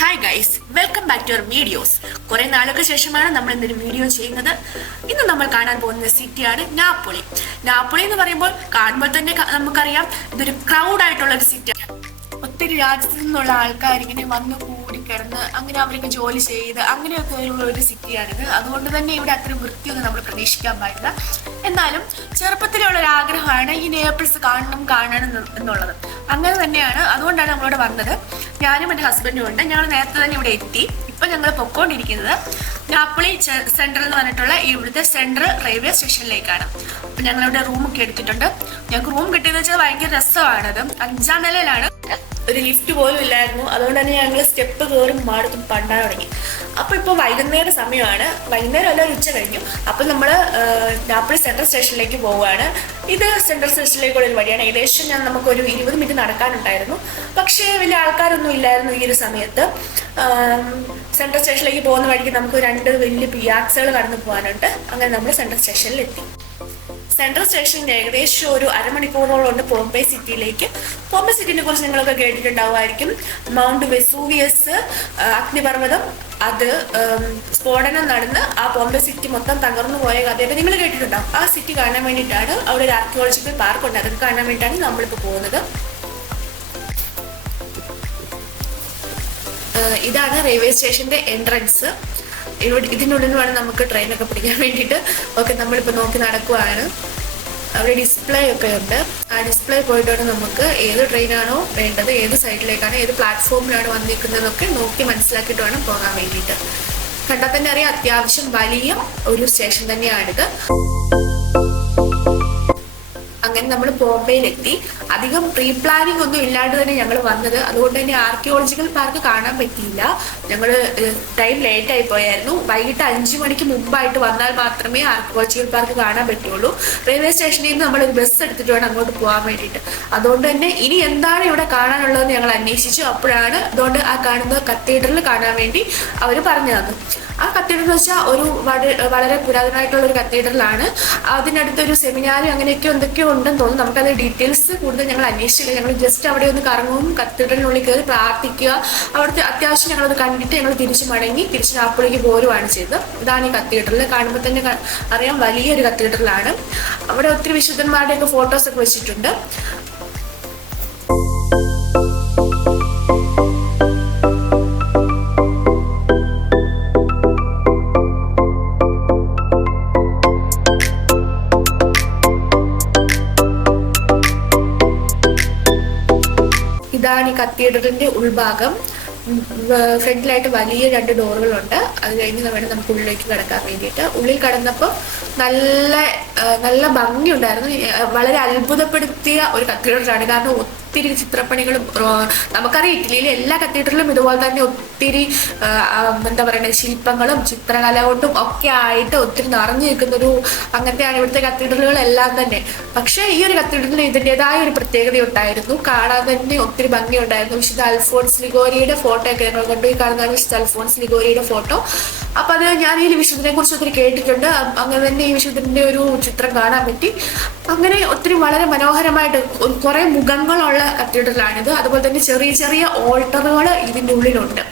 Hi guys, welcome back to our videos. കുറെ നാളുകൾക്ക് ശേഷമാണ് നമ്മൾ ഇന്നൊരു വീഡിയോ ചെയ്യുന്നത്. ഇന്ന് നമ്മൾ കാണാൻ പോകുന്ന സിറ്റിയാണ് നാപ്പോളി. നാപ്പോളി എന്ന് പറയുമ്പോൾ കാണുമ്പോൾ തന്നെ നമുക്കറിയാം ഇതൊരു ക്രൗഡ് ആയിട്ടുള്ള ഒരു സിറ്റിയാണ്. ഒത്തിരി രാജ്യത്തു നിന്നുള്ള ആൾക്കാർ ഇങ്ങനെ വന്നു കൂടിക്കിടന്ന് അങ്ങനെ അവർക്ക് ജോലി ചെയ്ത് അങ്ങനെയൊക്കെ ഉള്ള ഒരു സിറ്റിയാണിത്. അതുകൊണ്ട് തന്നെ ഇവിടെ അത്ര വൃത്തിയൊന്നും നമ്മൾ പ്രതീക്ഷിക്കാൻ പാടില്ല. എന്നാലും ചെറുപ്പത്തിലുള്ള ഒരു ആഗ്രഹമാണ് ഈ നേപ്പിൾസ് കാണണം എന്നുള്ളത്. അങ്ങനെ തന്നെയാണ്, അതുകൊണ്ടാണ് നമ്മളിവിടെ വന്നത്. ഞാനും എൻ്റെ ഹസ്ബൻഡും ഉണ്ട്. ഞങ്ങൾ നേരത്തെ തന്നെ ഇവിടെ എത്തി. ഇപ്പം ഞങ്ങൾ പൊക്കോണ്ടിരിക്കുന്നത് നാപ്പോളി സെൻട്രൽ എന്ന് പറഞ്ഞിട്ടുള്ള ഇവിടുത്തെ സെൻട്രൽ റെയിൽവേ സ്റ്റേഷനിലേക്കാണ്. അപ്പം ഞങ്ങളിവിടെ റൂമൊക്കെ എടുത്തിട്ടുണ്ട്. ഞങ്ങൾക്ക് റൂം കിട്ടിയെന്ന് വെച്ചാൽ ഭയങ്കര രസമാണത്. 5ാം നിലയിലാണ്. ഒരു ലിഫ്റ്റ് പോലും ഇല്ലായിരുന്നു. അതുകൊണ്ട് തന്നെ ഞങ്ങൾ സ്റ്റെപ്പ് കയറി മാടത്തും പണ്ടാൻ തുടങ്ങി. അപ്പോൾ ഇപ്പോൾ വൈകുന്നേര സമയമാണ്. വൈകുന്നേരം അല്ല, ഉച്ച കഴിഞ്ഞു. അപ്പോൾ നമ്മൾ നാപ്പോളി സെൻട്രൽ സ്റ്റേഷനിലേക്ക് പോവുകയാണ്. ഇത് സെൻട്രൽ സ്റ്റേഷനിലേക്കുള്ള ഒരു വഴിയാണ്. ഏകദേശം നമുക്കൊരു 20 മിനിറ്റ് നടക്കാനുണ്ടായിരുന്നു. പക്ഷേ വലിയ ആൾക്കാരൊന്നും ഇല്ലായിരുന്നു ഈ ഒരു സമയത്ത്. സെൻട്രൽ സ്റ്റേഷനിലേക്ക് പോകുന്ന വഴിക്ക് നമുക്ക് 2 വലിയ പിയാക്സകൾ കടന്നു പോകാനുണ്ട്. അങ്ങനെ നമ്മൾ സെൻട്രൽ സ്റ്റേഷനിൽ എത്തി. സെൻട്രൽ സ്റ്റേഷനിൽ ഏകദേശം ഒരു അരമണിക്കൂറോളം ബോംബെ സിറ്റിയിലേക്ക്. ബോംബെ സിറ്റിനെ കുറിച്ച് നിങ്ങളൊക്കെ കേട്ടിട്ടുണ്ടാവുമായിരിക്കും. മൗണ്ട് വെസൂവിയസ്, അഗ്നിപർവ്വതം, അത് സ്ഫോടനം നടന്ന് ആ ബോംബെ സിറ്റി മൊത്തം തകർന്നു പോയ കഥയൊക്കെ നിങ്ങൾ കേട്ടിട്ടുണ്ടാവും. ആ സിറ്റി കാണാൻ വേണ്ടിയിട്ടാണ്, അവിടെ ഒരു ആർക്കിയോളജിക്കൽ പാർക്ക് ഉണ്ട്, അതൊക്കെ കാണാൻ വേണ്ടിയിട്ടാണ് നമ്മളിപ്പോൾ പോകുന്നത്. ഇതാണ് റെയിൽവേ സ്റ്റേഷന്റെ എൻട്രൻസ്. ഇതിനുള്ളിൽ വേണം നമുക്ക് ട്രെയിനൊക്കെ പിടിക്കാൻ വേണ്ടിയിട്ട്. ഓക്കെ, നമ്മളിപ്പോൾ നോക്കി നടക്കുവാണ്. അവിടെ ഡിസ്പ്ലേ ഒക്കെ ഉണ്ട്. ആ ഡിസ്പ്ലേ പോയിട്ട് വേണം നമുക്ക് ഏത് ട്രെയിനാണോ വേണ്ടത്, ഏത് സൈഡിലേക്കാണ്, ഏത് പ്ലാറ്റ്ഫോമിലാണ് വന്നിരിക്കുന്നതൊക്കെ നോക്കി മനസ്സിലാക്കിയിട്ട് വേണം പോകാൻ വേണ്ടിയിട്ട്. കണ്ടാൽ തന്നെ അറിയാം, അത്യാവശ്യം വലിയ ഒരു സ്റ്റേഷൻ തന്നെയാണിത്. അങ്ങനെ നമ്മൾ ബോംബെയിലെത്തി. അധികം പ്രീ പ്ലാനിങ് ഒന്നും ഇല്ലാണ്ട് തന്നെ ഞങ്ങൾ വന്നത്. അതുകൊണ്ട് തന്നെ ആർക്കിയോളജിക്കൽ പാർക്ക് കാണാൻ പറ്റിയില്ല. ഞങ്ങൾ ടൈം ലേറ്റായി പോയായിരുന്നു. വൈകിട്ട് 5 മണിക്ക് മുമ്പായിട്ട് വന്നാൽ മാത്രമേ ആർക്കിയോളജിക്കൽ പാർക്ക് കാണാൻ പറ്റുള്ളൂ. റെയിൽവേ സ്റ്റേഷനിൽ നിന്ന് നമ്മളൊരു ബസ് എടുത്തിട്ട് വേണം അങ്ങോട്ട് പോകാൻ വേണ്ടിയിട്ട്. അതുകൊണ്ട് തന്നെ ഇനി എന്താണ് ഇവിടെ കാണാനുള്ളതെന്ന് ഞങ്ങൾ അന്വേഷിച്ചു. അപ്പോഴാണ് അതുകൊണ്ട് ആ കാണുന്ന കത്തീഡ്രൽ കാണാൻ വേണ്ടി അവർ പറഞ്ഞു തന്നു. ആ കത്തീഡ്രൽ എന്ന് വെച്ചാൽ ഒരു വളരെ പുരാതനമായിട്ടുള്ള ഒരു കത്തീഡ്രലാണ്. അതിനടുത്തൊരു സെമിനാരും അങ്ങനെയൊക്കെ എന്തൊക്കെയോ ഉണ്ടെന്ന് തോന്നുന്നു. നമുക്കത് ഡീറ്റെയിൽസ് കൂടുതൽ ഞങ്ങൾ അന്വേഷിച്ചില്ല. ഞങ്ങൾ ജസ്റ്റ് അവിടെ ഒന്ന് കറങ്ങും, കത്തീഡ്രലിനുള്ളിൽ കയറി പ്രാർത്ഥിക്കുക, അവിടുത്തെ അത്യാവശ്യം ഞങ്ങളത് കണ്ടിട്ട് ഞങ്ങൾ തിരിച്ച് നാപ്പോളിക്ക് പോരുവാണ് ചെയ്തത്. ഇതാണ് ഈ കത്തീഡ്രൽ. കാണുമ്പോൾ തന്നെ അറിയാം, വലിയൊരു കത്തീഡ്രലാണ്. അവിടെ ഒത്തിരി വിശുദ്ധന്മാരുടെയൊക്കെ ഫോട്ടോസൊക്കെ വെച്ചിട്ടുണ്ട്. ഇതാണ് ഈ കത്തീഡ്രലിന്റെ ഉൾഭാഗം. ഫ്രണ്ടിലായിട്ട് വലിയ 2 ഡോറുകളുണ്ട്. അത് കഴിഞ്ഞ് വേണം നമുക്ക് ഉള്ളിലേക്ക് കടക്കാൻ വേണ്ടിയിട്ട്. ഉള്ളിൽ കടന്നപ്പോൾ നല്ല ഭംഗിയുണ്ടായിരുന്നു. വളരെ അത്ഭുതപ്പെടുത്തിയ ഒരു കത്തീഡ്രലാണ്. കാരണം ഒത്തിരി ചിത്രപ്പണികളും, നമുക്കറിയാം ഇറ്റലിയിലെ എല്ലാ കത്തീഡ്രലും ഇതുപോലെ തന്നെ ഒത്തിരി എന്താ പറയുക, ശില്പങ്ങളും ചിത്രകല കൊണ്ടും ഒക്കെ ആയിട്ട് ഒത്തിരി നിറഞ്ഞു നിൽക്കുന്നൊരു അങ്ങനത്തെയാണ് ഇവിടുത്തെ കത്തീഡ്രലുകളെല്ലാം തന്നെ. പക്ഷേ ഈ ഒരു കത്തീഡ്രലിന് ഇതിൻ്റെതായ ഒരു പ്രത്യേകത ഉണ്ടായിരുന്നു. കാണാൻ തന്നെ ഒത്തിരി ഭംഗിയുണ്ടായിരുന്നു. വിശുദ്ധ അൽഫോൺസ് ലിഗോരിയുടെ ഫോട്ടോ ഒക്കെ ഞങ്ങൾ കൊണ്ടുപോയി കാണുന്നതാണ് വിശുദ്ധ അൽഫോൺസ് ലിഗോരിയുടെ ഫോട്ടോ. അപ്പം അത് ഞാൻ ഈ വിശുദ്ധനെ കുറിച്ച് ഒത്തിരി കേട്ടിട്ടുണ്ട്. അങ്ങനെ തന്നെ ഈ വിശുദ്ധന്റെ ഒരു ചിത്രം കാണാൻ പറ്റി. അങ്ങനെ ഒത്തിരി വളരെ മനോഹരമായിട്ട് കുറെ മുഖങ്ങളുള്ള കത്തീഡ്രലാണിത്. അതുപോലെ തന്നെ ചെറിയ ചെറിയ ഓൾട്ടറുകൾ ഇതിൻ്റെ ഉള്ളിലുണ്ട്.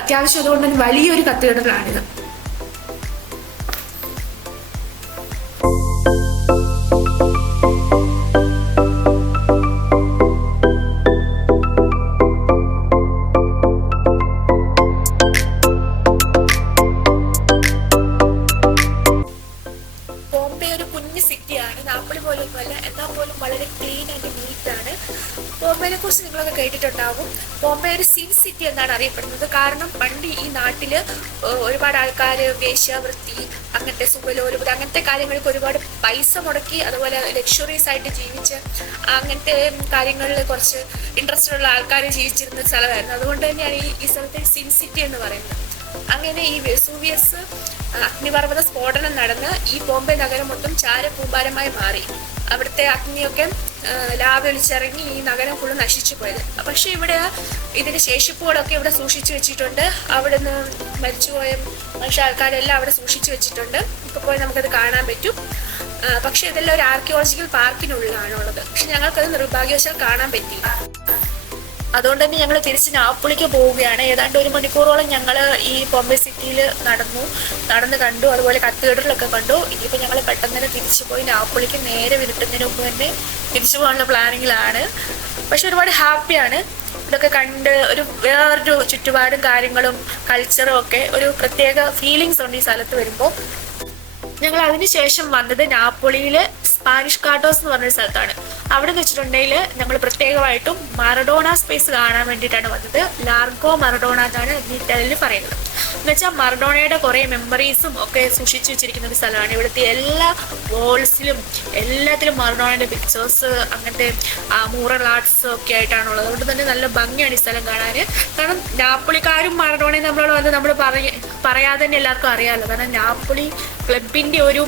അത്യാവശ്യം അതുകൊണ്ട് തന്നെ വലിയൊരു കത്തീഡ്രലാണിത്. നാപ്പോളി പോലൊന്നുമല്ല, എന്നാൽ പോലും വളരെ ക്ലീൻ ആൻഡ് നീറ്റാണ്. ബോംബെനെ കുറിച്ച് നിങ്ങളൊക്കെ കേട്ടിട്ടുണ്ടാവും. ബോംബെ ഒരു സിൻ സിറ്റി എന്നാണ് അറിയപ്പെടുന്നത്. കാരണം പണ്ട് ഈ നാട്ടിൽ ഒരുപാട് ആൾക്കാർ വേശ്യാവൃത്തി, അങ്ങനത്തെ സുഖലോലുപത, അങ്ങനത്തെ കാര്യങ്ങൾക്ക് ഒരുപാട് പൈസ മുടക്കി, അതുപോലെ ലക്ഷറീസ് ആയിട്ട് ജീവിച്ച് അങ്ങനത്തെ കാര്യങ്ങളിൽ കുറച്ച് ഇൻട്രസ്റ്റ് ഉള്ള ആൾക്കാർ ജീവിച്ചിരുന്ന സ്ഥലമായിരുന്നു. അതുകൊണ്ട് തന്നെയാണ് ഈ സ്ഥലത്തെ സിൻ സിറ്റി എന്ന് പറയുന്നത്. അങ്ങനെ ഈ വെസൂവിയസ് അഗ്നിപർവ്വത സ്ഫോടനം നടന്ന് ഈ ബോംബെ നഗരം മൊത്തം ചാരകൂമ്പാരമായി മാറി. അവിടുത്തെ അഗ്നിയൊക്കെ ലാവ ഒലിച്ചിറങ്ങി ഈ നഗരം ഫുള്ള് നശിച്ചു പോയത്. പക്ഷെ ഇവിടെ ഇതിന്റെ ശേഷിപ്പുകളൊക്കെ ഇവിടെ സൂക്ഷിച്ചു വെച്ചിട്ടുണ്ട്. അവിടെ നിന്ന് മരിച്ചുപോയ മനുഷ്യ ആൾക്കാരെല്ലാം അവിടെ സൂക്ഷിച്ചു വെച്ചിട്ടുണ്ട്. ഇപ്പൊ പോയി നമുക്കത് കാണാൻ പറ്റും. പക്ഷെ ഇതെല്ലാം ഒരു ആർക്കിയോളജിക്കൽ പാർക്കിനുള്ളിലാണുള്ളത്. പക്ഷെ ഞങ്ങൾക്കത് നിർഭാഗ്യവശാൽ കാണാൻ പറ്റിയില്ല. അതുകൊണ്ട് തന്നെ ഞങ്ങൾ തിരിച്ച് നാപ്പോളിക്ക് പോവുകയാണ്. ഏതാണ്ട് 1 മണിക്കൂറോളം ഞങ്ങൾ ഈ ബോംബെ സിറ്റിയിൽ നടന്ന് കണ്ടു. അതുപോലെ കത്തീഡ്രലൊക്കെ കണ്ടു. ഇനിയിപ്പോൾ ഞങ്ങൾ പെട്ടെന്ന് തന്നെ തിരിച്ചു പോയി നാപ്പോളിക്ക് നേരെ വിരുട്ടുന്നതിന് മുമ്പ് തന്നെ തിരിച്ചു പോകാനുള്ള പ്ലാനിങ്ങിലാണ്. പക്ഷെ ഒരുപാട് ഹാപ്പിയാണ് ഇതൊക്കെ കണ്ട്. വേറൊരു ചുറ്റുപാടും കാര്യങ്ങളും കൾച്ചറും ഒക്കെ ഒരു പ്രത്യേക ഫീലിങ്സ് ഉണ്ട് ഈ സ്ഥലത്ത് വരുമ്പോൾ. ഞങ്ങൾ അതിനുശേഷം വന്നത് നാപ്പോളിയിലെ സ്പാനിഷ് കാർട്ടോസ് എന്ന് പറഞ്ഞൊരു സ്ഥലത്താണ്. അവിടെ എന്ന് വെച്ചിട്ടുണ്ടെങ്കിൽ ഞങ്ങൾ പ്രത്യേകമായിട്ടും മറഡോണ സ്പേസ് കാണാൻ വേണ്ടിയിട്ടാണ് വന്നത്. ലാർഗോ മറഡോണ എന്നാണ് ഇറ്റാലിയനിൽ പറയുന്നത്. എന്ന് വെച്ചാൽ മറഡോണയുടെ കുറേ മെമ്മറീസും ഒക്കെ സൂക്ഷിച്ചു വെച്ചിരിക്കുന്ന ഒരു സ്ഥലമാണ്. ഇവിടുത്തെ എല്ലാ വോൾസിലും എല്ലാത്തിലും മറഡോണയുടെ പിക്ചേഴ്സ്, അങ്ങനത്തെ മൂറൽ ആർട്സ് ഒക്കെ ആയിട്ടാണുള്ളത്. അതുകൊണ്ട് തന്നെ നല്ല ഭംഗിയാണ് ഈ സ്ഥലം കാണാൻ. കാരണം നാപ്പോളിക്കാരും മറഡോണയും നമ്മളോട് വന്ന് നമ്മൾ പറയാതെ തന്നെ എല്ലാവർക്കും അറിയാമല്ലോ. കാരണം നാപ്പോളി ക്ലബിൻ്റെ ഒരു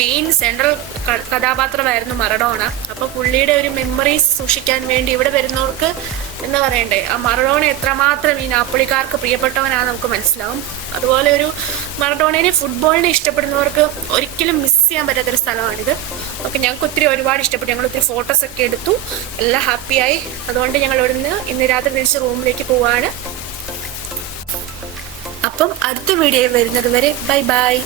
മെയിൻ സെൻട്രൽ കഥാപാത്രമായിരുന്നു മറഡോണ. അപ്പോൾ പുള്ളിയുടെ ഒരു മെമ്മറീസ് സൂക്ഷിക്കാൻ വേണ്ടി ഇവിടെ വരുന്നവർക്ക് എന്താ പറയണ്ടേ, ആ മറഡോണ എത്രമാത്രം ഈ നാപ്പോളിക്കാർക്ക് പ്രിയപ്പെട്ടവനാണ് നമുക്ക് മനസ്സിലാവും. അതുപോലെ ഒരു മറഡോണയെ ഫുട്ബോളിനെ ഇഷ്ടപ്പെടുന്നവർക്ക് ഒരിക്കലും മിസ് ചെയ്യാൻ പറ്റാത്തൊരു സ്ഥലമാണിത്. ഓക്കെ, ഞങ്ങൾക്ക് ഒരുപാട് ഇഷ്ടപ്പെട്ടു. ഞങ്ങൾ ഒത്തിരി ഫോട്ടോസൊക്കെ എടുത്തു, എല്ലാം ഹാപ്പിയായി. അതുകൊണ്ട് ഞങ്ങൾ ഇന്ന് രാത്രി തിരിച്ച് റൂമിലേക്ക് പോവാണ്. അപ്പം അടുത്ത വീഡിയോ വരുന്നത് വരെ ബൈ ബൈ.